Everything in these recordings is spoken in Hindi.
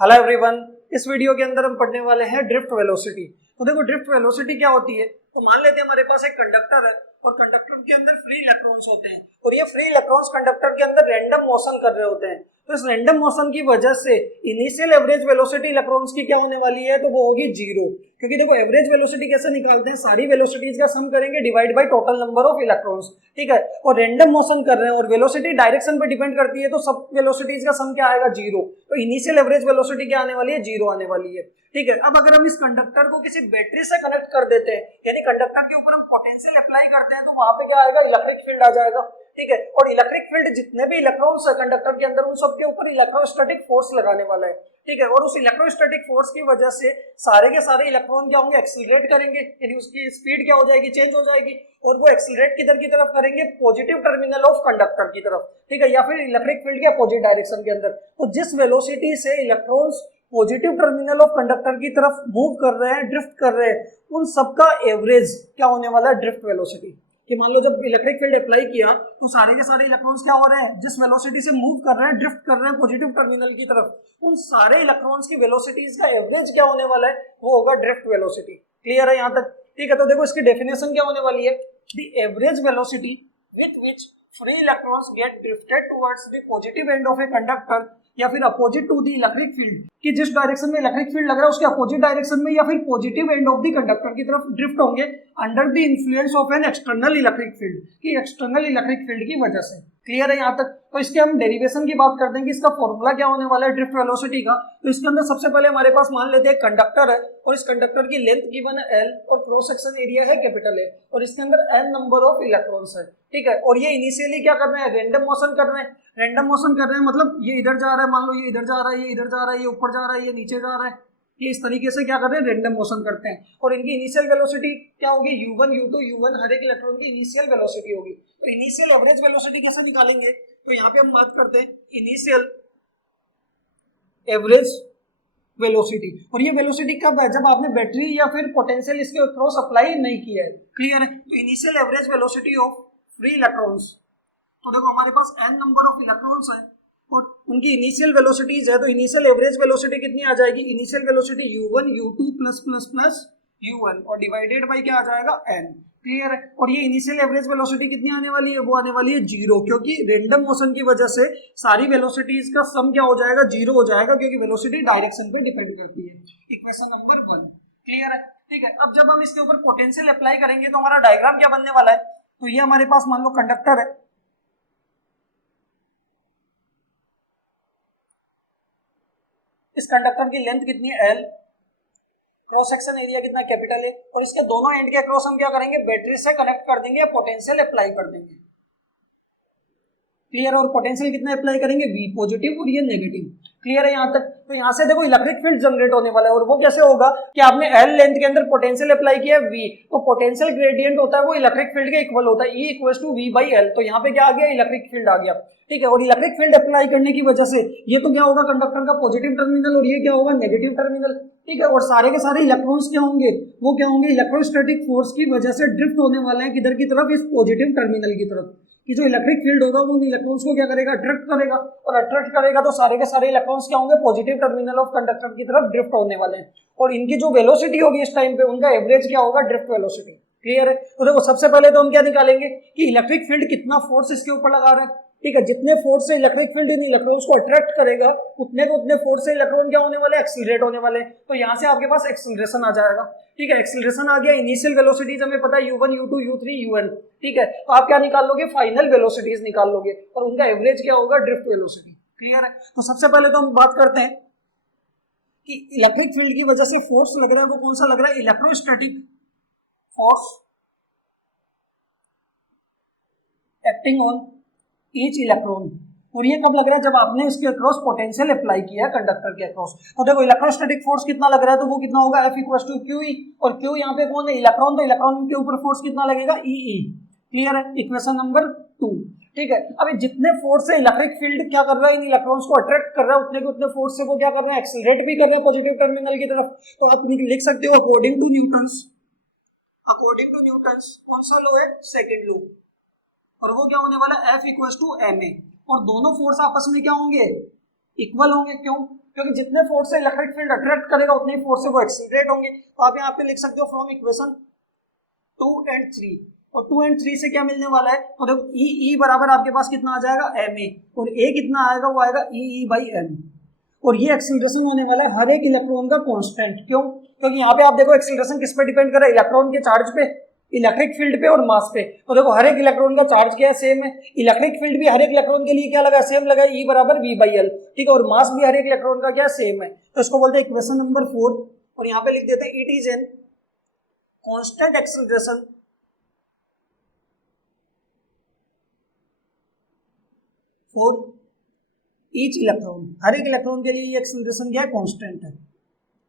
हेलो एवरीवन, इस वीडियो के अंदर हम पढ़ने वाले हैं ड्रिफ्ट वेलोसिटी। तो देखो ड्रिफ्ट वेलोसिटी क्या होती है। तो मान लेते हैं हमारे पास एक कंडक्टर है और कंडक्टर के अंदर फ्री इलेक्ट्रॉन्स होते हैं और ये फ्री इलेक्ट्रॉन्स कंडक्टर के अंदर रैंडम मोशन कर रहे होते हैं। तो इस रैंडम मोशन की वजह से इनिशियल एवरेज वेलोसिटी इलेक्ट्रॉन्स की क्या होने वाली है, तो वो होगी जीरो। क्योंकि देखो एवरेज वेलोसिटी कैसे निकालते हैं, सारी वेलोसिटीज का सम करेंगे divide by total number of electrons, ठीक है। और रैंडम मोशन कर रहे हैं और वेलोसिटी डायरेक्शन पे डिपेंड करती है, तो सब वेलोसिटीज का सम क्या आएगा, जीरो। तो इनिशियल एवरेज वेलोसिटी क्या आने वाली है, जीरो आने वाली है, ठीक है। अब अगर हम इस कंडक्टर को किसी बैटरी से कनेक्ट कर देते हैं, यानी कंडक्टर के ऊपर हम पोटेंशियल अप्लाई करते हैं, तो वहां पे क्या आएगा, इलेक्ट्रिक फील्ड आ जाएगा, ठीक है। और इलेक्ट्रिक फील्ड जितने भी इलेक्ट्रॉन्स है कंडक्टर के अंदर, उन सबके ऊपर इलेक्ट्रोस्टैटिक फोर्स लगाने वाला है, ठीक है। और उस इलेक्ट्रोस्टैटिक फोर्स की वजह से सारे के सारे इलेक्ट्रॉन क्या होंगे, एक्सीलरेट करेंगे, यानी उसकी स्पीड क्या हो जाएगी, चेंज हो जाएगी। और वो एक्सीलरेट किधर की तरफ करेंगे, पॉजिटिव टर्मिनल ऑफ कंडक्टर की तरफ, ठीक है, या फिर इलेक्ट्रिक फील्ड के अपोजिट डायरेक्शन के अंदर। तो जिस वेलोसिटी से electrons positive terminal of conductor की तरफ मूव कर रहे हैं, ड्रिफ्ट कर रहे हैं, उन सबका एवरेज क्या होने वाला है, ड्रिफ्ट वेलोसिटी। कि मान लो जब इलेक्ट्रिक फील्ड अप्लाई किया तो सारे के सारे इलेक्ट्रॉन्स क्या हो रहे हैं, जिस वेलोसिटी से मूव कर रहे हैं, ड्रिफ्ट कर रहे हैं पॉजिटिव टर्मिनल की तरफ, उन सारे इलेक्ट्रॉन्स की वेलोसिटीज का एवरेज क्या होने वाला है, वो होगा ड्रिफ्ट वेलोसिटी। क्लियर है यहाँ तक, ठीक है। तो देखो इसकी डेफिनेशन क्या होने वाली है, the average velocity with which free electrons get drifted towards the positive end of a conductor, या फिर opposite to the electric field, कि जिस डायरेक्शन में इलेक्ट्रिक फील्ड लग रहा है उसके अपोजिट डायरेक्शन में या फिर positive end of the conductor की तरफ ड्रिफ्ट होंगे under the influence of an external electric field, कि एक्सटर्नल इलेक्ट्रिक फील्ड की वजह से। क्लियर है यहाँ तक। तो इसके हम डेरिवेशन की बात करते हैं कि इसका फॉर्मूला क्या होने वाला है ड्रिफ्ट वेलोसिटी का। तो इसके अंदर सबसे पहले हमारे पास मान लेते हैं कंडक्टर है और इस कंडक्टर की लेंथ गिवन है L और क्रॉस सेक्शन एरिया है कैपिटल A और इसके अंदर n नंबर ऑफ इलेक्ट्रॉन्स है, ठीक है। और ये इनिशियली क्या कर रहे हैं, रैंडम मोशन कर रहे हैं। रैंडम मोशन कर रहे हैं मतलब ये इधर जा रहा है, मान लो ये इधर जा रहा है, ये इधर जा रहा है, ये ऊपर जा रहा है, ये नीचे जा रहा है, ये इस तरीके से क्या कर रहे हैं, रैंडम मोशन करते हैं। और इनकी इनिशियल वेलोसिटी क्या होगी, u1 u2 u1, हर एक इलेक्ट्रॉन की इनिशियल वेलोसिटी होगी। तो इनिशियल एवरेज वेलोसिटी कैसे निकालेंगे, तो यहाँ पे हम बात करते हैं इनिशियल एवरेज वेलोसिटी। और ये वेलोसिटी कब है, जब आपने बैटरी या फिर पोटेंशियल इसके क्रॉस अप्लाई नहीं किया है। क्लियर है। तो initial average velocity of free electrons, तो देखो हमारे पास n नंबर ऑफ इलेक्ट्रॉन्स है और उनकी इनिशियल वेलोसिटीज है, तो इनिशियल एवरेज वेलोसिटी कितनी आ जाएगी, initial velocity u1 u2 plus plus plus u1 और डिवाइडेड बाय क्या आ जाएगा, n। क्लियर है। और ये इनिशियल एवरेज वेलोसिटी कितनी आने वाली है, वो आने वाली है जीरो, क्योंकि रैंडम मोशन की वजह से सारी वेलोसिटीज का सम क्या हो जाएगा, जीरो हो जाएगा, क्योंकि वेलोसिटी डायरेक्शन पे डिपेंड करती है। Equation number 1। क्लियर है, ठीक है। अब जब हम इसके ऊपर पोटेंशियल अप्लाई करेंगे तो हमारा डायग्राम क्या बनने वाला है, तो ये हमारे पास मान लो कंडक्टर है, इस कंडक्टर की लेंथ कितनी है L, क्रॉस सेक्शन एरिया कितना है, कैपिटल A, और इसके दोनों एंड के क्रॉस हम क्या करेंगे, बैटरी से कनेक्ट कर देंगे या पोटेंशियल अप्लाई कर देंगे। क्लियर। और पोटेंशियल कितना अप्लाई करेंगे, V, पॉजिटिव और ये नेगेटिव। क्लियर है यहाँ तक। तो यहाँ से देखो इलेक्ट्रिक फील्ड जनरेट होने वाला है और वो कैसे होगा कि आपने L लेंथ के अंदर पोटेंशियल अप्लाई किया V, तो पोटेंशियल ग्रेडियंट होता है वो इलेक्ट्रिक फील्ड के इक्वल होता है, E equals to V by L। तो यहाँ पे क्या आ गया, इलेक्ट्रिक फील्ड आ गया, ठीक है। और इलेक्ट्रिक फील्ड अप्लाई करने की वजह से ये तो क्या होगा, कंडक्टर का पॉजिटिव टर्मिनल और ये क्या होगा, नेगेटिव टर्मिनल, ठीक है। और सारे के सारे इलेक्ट्रॉन्स क्या होंगे, वो क्या होंगे, इलेक्ट्रोस्टैटिक फोर्स की वजह से ड्रिफ्ट होने वाले हैं किधर की तरफ, इस पॉजिटिव टर्मिनल की तरफ, कि जो इलेक्ट्रिक फील्ड होगा वो इलेक्ट्रॉन्स को क्या करेगा, अट्रैक्ट करेगा, और अट्रैक्ट करेगा तो सारे के सारे इलेक्ट्रॉन्स क्या होंगे, पॉजिटिव टर्मिनल ऑफ कंडक्टर की तरफ ड्रिफ्ट होने वाले हैं। और इनकी जो वेलोसिटी होगी इस टाइम पे, उनका एवरेज क्या होगा, ड्रिफ्ट वेलोसिटी। क्लियर है। तो देखो सबसे पहले तो हम क्या निकालेंगे कि इलेक्ट्रिक फील्ड कितना फोर्स इसके ऊपर लगा रहा है, ठीक है। जितने फोर्स से इलेक्ट्रिक फील्ड इन इलेक्ट्रॉन्स को अट्रैक्ट करेगा उतने फोर्स से इलेक्ट्रॉन क्या होने वाले, एक्सीलरेट होने वाले। तो यहाँ से आपके पास एक्सीलरेशन आ जाएगा, ठीक है। एक्सीलरेशन आ गया, इनिशियल वेलोसिटीज हमें पता है u1 u2 u3 un, ठीक है। तो आप क्या निकाल लोगे, फाइनल वेलोसिटीज निकाल लोगे और उनका एवरेज क्या होगा, ड्रिफ्ट वेलोसिटी। क्लियर है। तो सबसे पहले तो हम बात करते हैं कि इलेक्ट्रिक फील्ड की वजह से फोर्स लग रहा है वो कौन सा लग रहा है, electrostatic force acting on each electron. और ये कब लग रहा है, जब आपने इसके अक्रॉस पोटेंशियल अप्लाई किया कंडक्टर के अक्रॉस। तो देखो इलेक्ट्रोस्टैटिक फोर्स कितना लग रहा है, तो वो कितना होगा, F इक्वल्स टू QE, और Q यहाँ पे कौन है, इलेक्ट्रॉन, तो इलेक्ट्रॉन के ऊपर फोर्स कितना लगेगा, EE। क्लियर है, इक्वेशन नंबर 2, ठीक है। अभी जितने फोर्स से इलेक्ट्रिक फील्ड क्या कर रहा है, इन इलेक्ट्रॉन्स को अट्रैक्ट कर रहा है, उतने के उतने फोर्स से वो क्या कर रहे हैं, एक्सीलरेट भी कर रहे हैं पॉजिटिव टर्मिनल की तरफ। तो आप लिख सकते हो अकॉर्डिंग टू न्यूटन्स कौन सा लो है, सेकंड लो, और वो क्या होने वाला है, F इक्वल्स टू ma। और दोनों फोर्स आपस में क्या होंगे, इक्वल होंगे। क्यों, क्योंकि जितने फोर्स से इलेक्ट्रिक फील्ड अट्रैक्ट करेगा उतने ही फोर्स से वो एक्सीलरेट होंगे। तो आप यहाँ पे लिख सकते हो फ्रॉम इक्वेशन 2 and 3, और 2 and 3 से क्या मिलने वाला है, तो देखो ई बराबर आपके पास कितना आ जाएगा ma, और a कितना आएगा, वो आएगा ई बाई एम। और ये एक्सीलरेशन होने वाला है हर एक इलेक्ट्रॉन का कांस्टेंट। क्यों? क्योंकि यहाँ पे आप देखो एक्सीलरेशन किस पे डिपेंड कर रहा है, इलेक्ट्रॉन के चार्ज पे, इलेक्ट्रिक फील्ड पे और मास पे। तो देखो हर एक इलेक्ट्रॉन का चार्ज क्या है, सेम है। इलेक्ट्रिक फील्ड भी हर एक इलेक्ट्रॉन के लिए क्या लगा, सेम लगा, ई बराबर वी बाई एल, ठीक है। और मास भी हर एक इलेक्ट्रॉन का क्या सेम है। तो इसको बोलते हैं इक्वेशन नंबर 4, और यहाँ पे लिख देते हैं it is an constant acceleration for each electron, हर एक इलेक्ट्रॉन के लिए ये एक्सीलरेशन क्या है, कांस्टेंट है।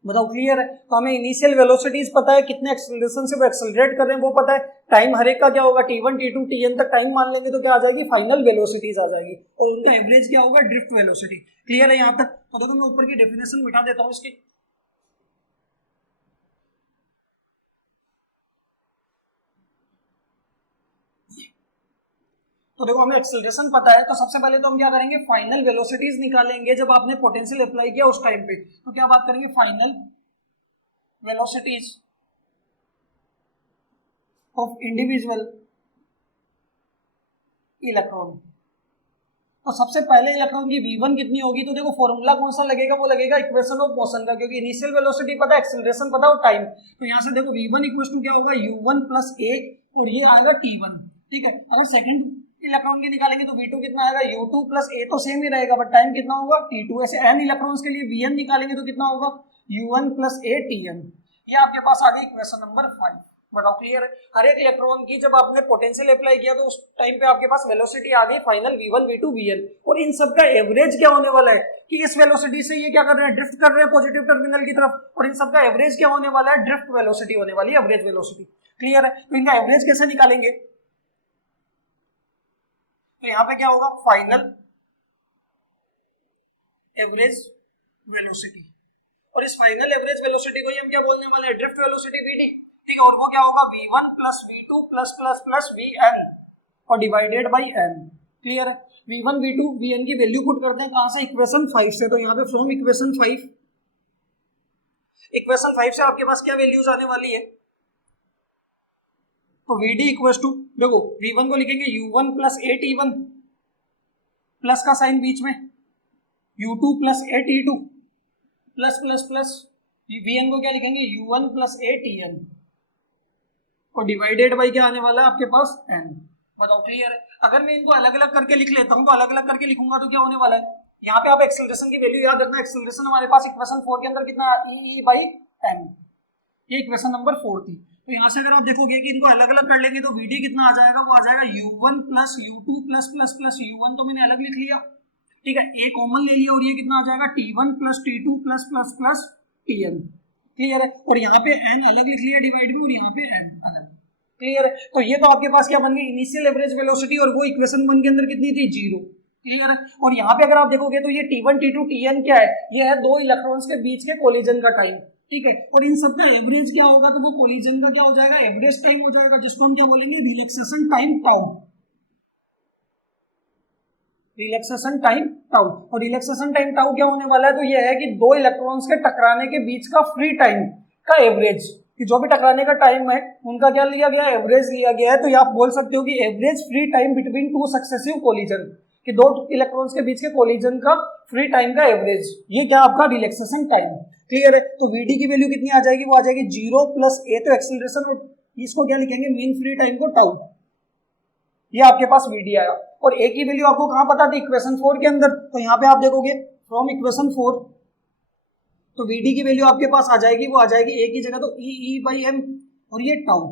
बताओ क्लियर है? तो हमें इनिशियल वेलोसिटीज पता है, कितने एक्सीलरेशन से वो एक्सेलरेट कर रहे हैं वो पता है, टाइम हर एक का क्या होगा, t1 t2 tn तक टाइम मान लेंगे तो क्या आ जाएगी, फाइनल वेलोसिटीज आ जाएगी, और उनका एवरेज क्या होगा, ड्रिफ्ट वेलोसिटी। क्लियर है यहाँ तक? तो देखो मैं ऊपर की डेफिनेशन मिटा देता हूँ इसकी। तो देखो हमें एक्सेलरेशन पता है, तो सबसे पहले तो हम क्या करेंगे, फाइनल वेलोसिटीज निकालेंगे जब आपने पोटेंशियल अप्लाई किया उस टाइम पे। तो क्या बात करेंगे, final velocities of individual electron. तो सबसे पहले इलेक्ट्रॉन की v1 कितनी होगी, तो देखो फॉर्मूला कौन सा लगेगा, वो लगेगा इक्वेशन ऑफ मोशन का, क्योंकि इनिशियल वेलोसिटी पता है, एक्सेलरेशन पता और टाइम। तो यहाँ से देखो v1 इक्वल टू क्या होगा, u1 प्लस a, और ये आएगा t1, ठीक है। अगर सेकंड इलेक्ट्रॉन की निकालेंगे तो v2 कितना आएगा, u2 प्लस a, तो सेम ही रहेगा बट टाइम कितना होगा, t2। ऐसे n इलेक्ट्रॉन्स के लिए vn निकालेंगे तो कितना होगा, u1 प्लस a tn। ये आपके पास आ गई इक्वेशन नंबर 5। बताओ क्लियर है? हर एक इलेक्ट्रॉन की जब आपने पोटेंशियल अप्लाई किया तो उस टाइम पे आपके पास वेलोसिटी आ गई फाइनल v1 v2 vn, और इन सब का एवरेज क्या होने वाला है कि इस वेलोसिटी से ये क्या कर रहे हैं, ड्रिफ्ट कर रहे हैं पॉजिटिव टर्मिनल की तरफ, और इन सब का एवरेज क्या होने वाला है, ड्रिफ्ट वेलोसिटी होने वाली है, एवरेज वेलोसिटी। क्लियर है? तो इनका एवरेज कैसे निकालेंगे, तो यहाँ पे क्या होगा, फाइनल एवरेज वेलोसिटी, और इस फाइनल एवरेज वेलोसिटी को हम क्या बोलने वाले हैं, ड्रिफ्ट वेलोसिटी vd, ठीक है। और वो क्या होगा, v1 plus v2 plus plus plus vn और डिवाइडेड बाई n। क्लियर है? v1 v2 vn की वैल्यू पुट करते हैं कहां से, इक्वेशन 5 से। तो यहाँ पे फ्रॉम इक्वेशन 5, इक्वेशन 5 से आपके पास क्या वैल्यूज आने वाली है, तो vd इक्वल्स टू, देखो v1 को लिखेंगे u1 plus a t1, plus का साइन बीच में, u2 plus a t2 plus plus plus, vn को क्या लिखेंगे, u1 प्लस a tn, और डिवाइडेड बाई क्या आने वाला है आपके पास n। बताओ क्लियर है? अगर मैं इनको अलग अलग करके लिख लेता हूं, तो अलग अलग करके लिखूंगा तो क्या होने वाला है, यहाँ पे आप एक्सेलरेशन की वैल्यू याद रखना, एक्सेलरेशन हमारे पास इक्वेशन 4 के अंदर कितना, e बाई m, ये इक्वेशन नंबर 4 थी। तो यहाँ से अगर आप देखोगे कि इनको अलग अलग कर लेंगे तो vd कितना आ जाएगा, वो आ जाएगा u1 plus u2 plus plus plus u1, तो मैंने अलग लिख लिया, ठीक है, a कॉमन ले लिया, और ये कितना आ जाएगा, t1 plus t2 plus plus plus tn। Clear है? और यहाँ पे n अलग लिख लिया डिवाइड में, और यहाँ पे n अलग। क्लियर है? तो ये तो आपके पास क्या बन गई, इनिशियल एवरेज वेलोसिटी, और वो इक्वेशन 1 के अंदर कितनी थी, 0। क्लियर है? और यहाँ पे अगर आप देखोगे तो ये t1 t2 tn क्या है, ये है दो इलेक्ट्रॉन्स के बीच के कोलिजन का टाइम, ठीक है। और इन सब का एवरेज क्या होगा, तो वो कोलिजन का क्या हो जाएगा, एवरेज टाइम हो जाएगा, जिसको हम क्या बोलेंगे, relaxation time tau, relaxation time tau. और रिलैक्सेशन टाइम टाउ क्या होने वाला है, तो ये है कि दो इलेक्ट्रॉन्स के टकराने के बीच का फ्री टाइम का एवरेज, कि जो भी टकराने का टाइम है उनका क्या लिया गया, एवरेज लिया गया है। तो ये आप बोल सकते हो कि average free time between two successive collision, कि दो इलेक्ट्रॉन्स के बीच के कोलिजन का फ्री टाइम का एवरेज, ये क्या आपका रिलैक्सेशन टाइम। क्लियर है? तो vd की वैल्यू कितनी आ जाएगी, वो आ जाएगी 0 प्लस a, तो एक्सेलरेशन, और इसको क्या लिखेंगे, मीन फ्री टाइम को टाउ, ये आपके पास vd आया। और a की वैल्यू आपको कहां पता थी, इक्वेशन 4 के अंदर। तो यहाँ पे आप देखोगे फ्रॉम इक्वेशन 4, तो vd की वैल्यू आपके पास आ जाएगी, वो आ जाएगी a की जगह तो e बाई m, और ये टाउ,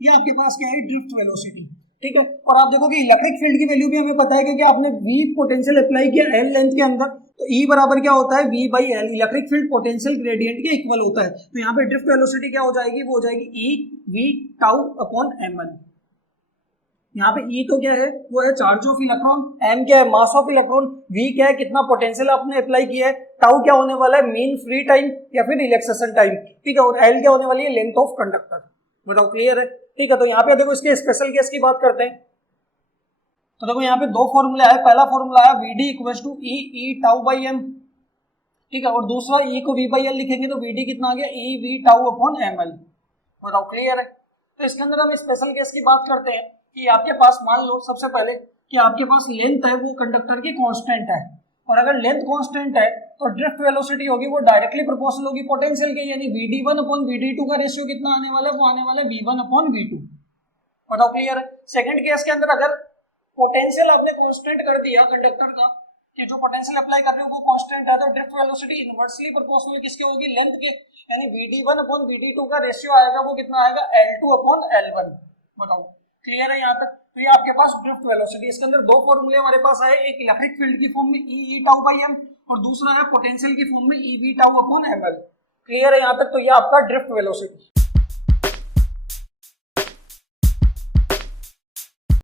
ये आपके पास क्या है, ड्रिफ्ट वेलोसिटी, ठीक है। और आप देखोगे इलेक्ट्रिक फील्ड की वैल्यू भी हमें पता है, क्योंकि आपने v पोटेंशियल अप्लाई किया l लेंथ के अंदर, तो E बराबर क्या होता है, v by l, electric field potential gradient के इक्वल होता है। तो यहाँ पे ड्रिफ्ट वेलोसिटी क्या हो जाएगी, वो हो जाएगी e v tau upon m1। यहाँ पे E तो क्या है, वो है चार्ज ऑफ इलेक्ट्रॉन, M क्या है, मास ऑफ इलेक्ट्रॉन, V क्या है, कितना पोटेंशियल आपने अप्लाई किया है, टाउ क्या होने वाला है, मीन फ्री टाइम या फिर रिलैक्सेशन टाइम, ठीक है, और L क्या होने वाली है, लेंथ ऑफ कंडक्टर। बताओ क्लियर है? ठीक है। तो यहाँ पे देखो इसके स्पेशल केस की बात करते हैं। तो देखो यहाँ पे दो फॉर्मूला है, पहला फॉर्मूला है VD equal to E tau by M, ठीक है, और दूसरा ई को वी बाई एल लिखेंगे तो वी डी कितना आ गया, e v tau upon m l. बताओ क्लियर है। तो इसके अंदर हम स्पेशल केस की बात करते हैं कि आपके पास मान लो सबसे पहले कि आपके पास लेंथ है वो कंडक्टर की कांस्टेंट है, और अगर लेंथ कांस्टेंट है तो ड्रिफ्ट वेलोसिटी होगी वो डायरेक्टली प्रोपोर्शनल होगी पोटेंशियल के, यानी Vd1 अपॉन Vd2 का रेशियो कितना आने वाला है, वो आने वाला है V1 अपॉन V2। बताओ क्लियर है। सेकंड केस के अंदर अगर पोटेंशियल आपने कांस्टेंट कर दिया कंडक्टर का, कि जो पोटेंशियल अप्लाई कर रहे हो वो कांस्टेंट है, तो ड्रिफ्ट वेलोसिटी इनवर्सली प्रोपोर्शनल किसके होगी, लेंथ के, यानी Vd1 अपॉन Vd2 का रेशियो आएगा वो कितना आएगा, L2 अपॉन L1। बताओ क्लियर है यहाँ तक। तो ये आपके पास ड्रिफ्ट वेलोसिटी, इसके अंदर दो फॉर्मूले हमारे पास आए, एक इलेक्ट्रिक फील्ड की फॉर्म में ई टाउ बाई एम, और दूसरा है पोटेंशियल की फॉर्म में e v tau upon m l. Clear है यहाँ तक। तो ये आपका ड्रिफ्ट वेलोसिटी।